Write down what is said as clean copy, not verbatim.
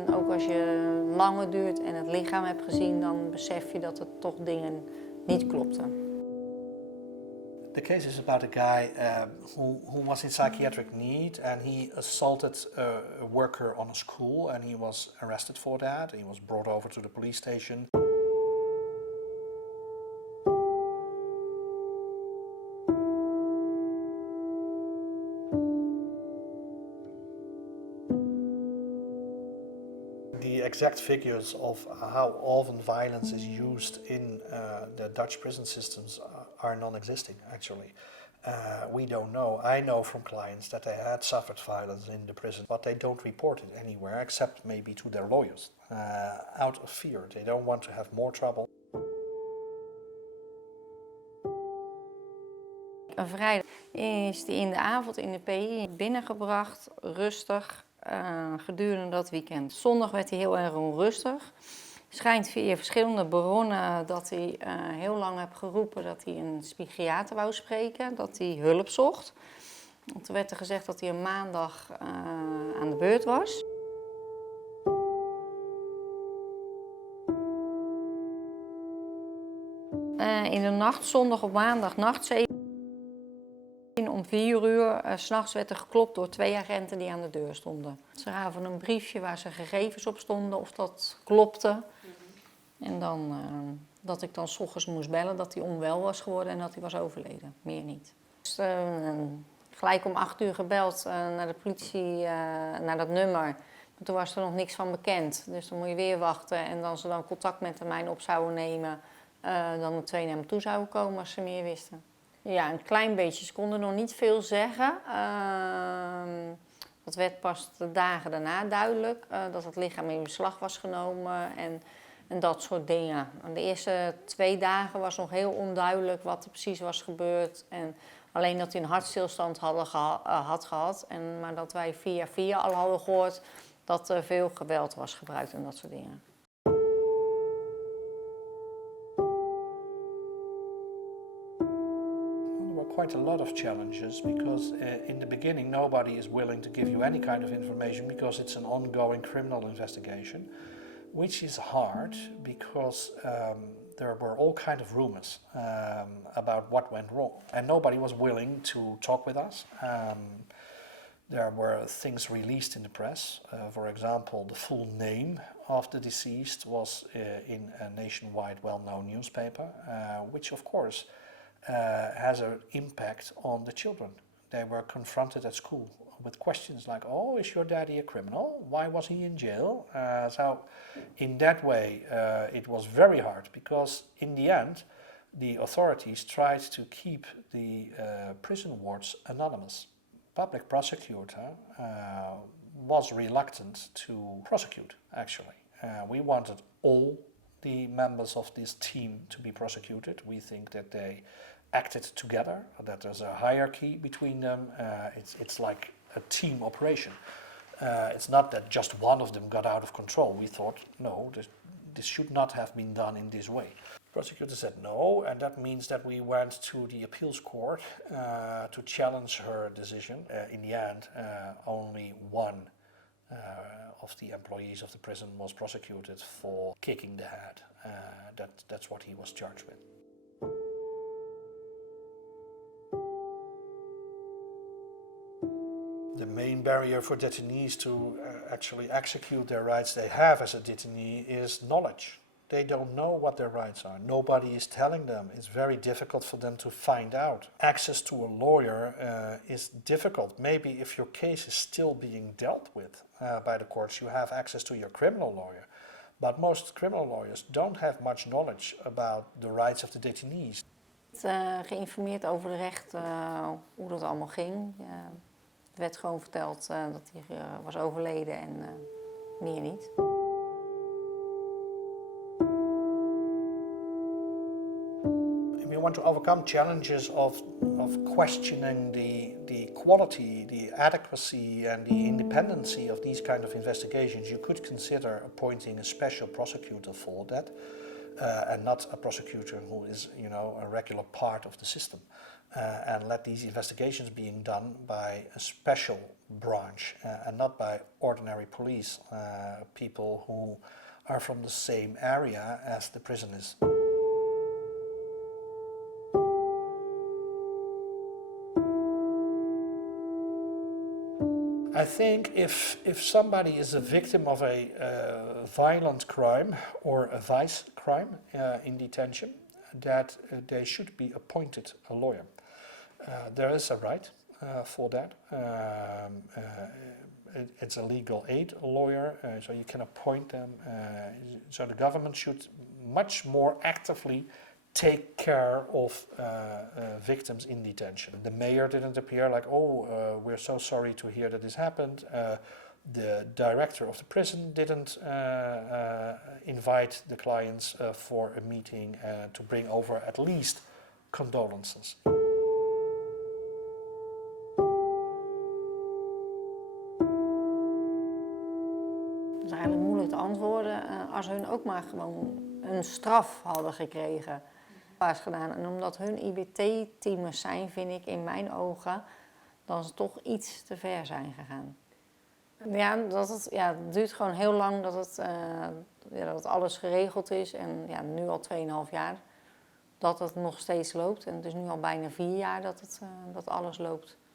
En ook als je langer duurt en het lichaam hebt gezien, dan besef je dat er toch dingen niet klopten. The case is about a guy who was in psychiatric need, and he assaulted a worker on a school, and he was arrested for that. He was brought over to the police station. The exact figures of how often violence is used in the Dutch prison systems are non-existing, actually. We don't know. I know from clients that they had suffered violence in the prison, but they don't report it anywhere except maybe to their lawyers, out of fear. They don't want to have more trouble. Een vrijdag is hij in de avond in de PI binnengebracht, rustig, gedurende dat weekend. Zondag werd hij heel erg onrustig. Schijnt via verschillende bronnen dat hij heel lang heeft geroepen dat hij een psychiater wou spreken, dat hij hulp zocht. Toen werd er gezegd dat hij een maandag aan de beurt was. In de nacht, zondag op maandag, nacht om 4 uur, 's nachts werd er geklopt door 2 agenten die aan de deur stonden. Ze gaven een briefje waar zijn gegevens op stonden, of dat klopte. En dan dat ik dan 's ochtends moest bellen dat hij onwel was geworden en dat hij was overleden. Meer niet. Dus, gelijk om 8 uur gebeld naar de politie, naar dat nummer. Maar toen was er nog niks van bekend. Dus dan moet je weer wachten en dan ze dan contact met mij op zouden nemen. Dan de 2 naar me toe zouden komen als ze meer wisten. Ja, een klein beetje. Ze konden nog niet veel zeggen. Dat werd pas de dagen daarna duidelijk. Dat het lichaam in beslag was genomen en dat soort dingen. De eerste 2 dagen was nog heel onduidelijk wat er precies was gebeurd. En alleen dat hij een hartstilstand had gehad. Maar dat wij via al hadden gehoord dat er veel geweld was gebruikt en dat soort dingen. Quite a lot of challenges because in the beginning nobody is willing to give you any kind of information because it's an ongoing criminal investigation, which is hard because there were all kinds of rumors about what went wrong and nobody was willing to talk with us. There were things released in the press. For example, the full name of the deceased was in a nationwide well-known newspaper, which of course has an impact on the children. They were confronted at school with questions like, oh, is your daddy a criminal? Why was he in jail? So in that way, it was very hard because in the end, the authorities tried to keep the prison wards anonymous. Public prosecutor was reluctant to prosecute, actually. We wanted all the members of this team to be prosecuted. We think that they acted together, that there's a hierarchy between them. It's like a team operation. It's not that just one of them got out of control. We thought, no, this should not have been done in this way. The prosecutor said no, and that means that we went to the appeals court to challenge her decision. In the end, only one of the employees of the prison was prosecuted for kicking the head. That's what he was charged with. The main barrier for detainees to actually execute their rights they have as a detainee is knowledge. They don't know what their rights are. Nobody is telling them. It's very difficult for them to find out. Access to a lawyer is difficult. Maybe if your case is still being dealt with by the courts, you have access to your criminal lawyer. But most criminal lawyers don't have much knowledge about the rights of the detainees. Geïnformeerd over de rechten, hoe dat allemaal ging. Er werd gewoon verteld dat hij was overleden en meer niet. We want to overcome challenges of questioning the quality, the adequacy and the independency of these kind of investigations. You could consider appointing a special prosecutor for that and not a prosecutor who is, a regular part of the system. and let these investigations being done by a special branch and not by ordinary police, people who are from the same area as the prison is. I think if somebody is a victim of a violent crime or a vice crime in detention, that they should be appointed a lawyer. There is a right for that. It's a legal aid lawyer, so you can appoint them. So the government should much more actively take care of victims in detention. The mayor didn't appear like, oh, we're so sorry to hear that this happened. The director of the prison didn't invite the clients for a meeting to bring over at least condolences. Het is eigenlijk moeilijk te antwoorden als hun ook maar gewoon een straf hadden gekregen. Is gedaan. En omdat hun IBT-teamers zijn, vind ik in mijn ogen dat ze toch iets te ver zijn gegaan. Ja, het duurt gewoon heel lang dat alles geregeld is. En ja, nu al 2,5 jaar dat het nog steeds loopt. En het is nu al bijna 4 jaar dat alles loopt.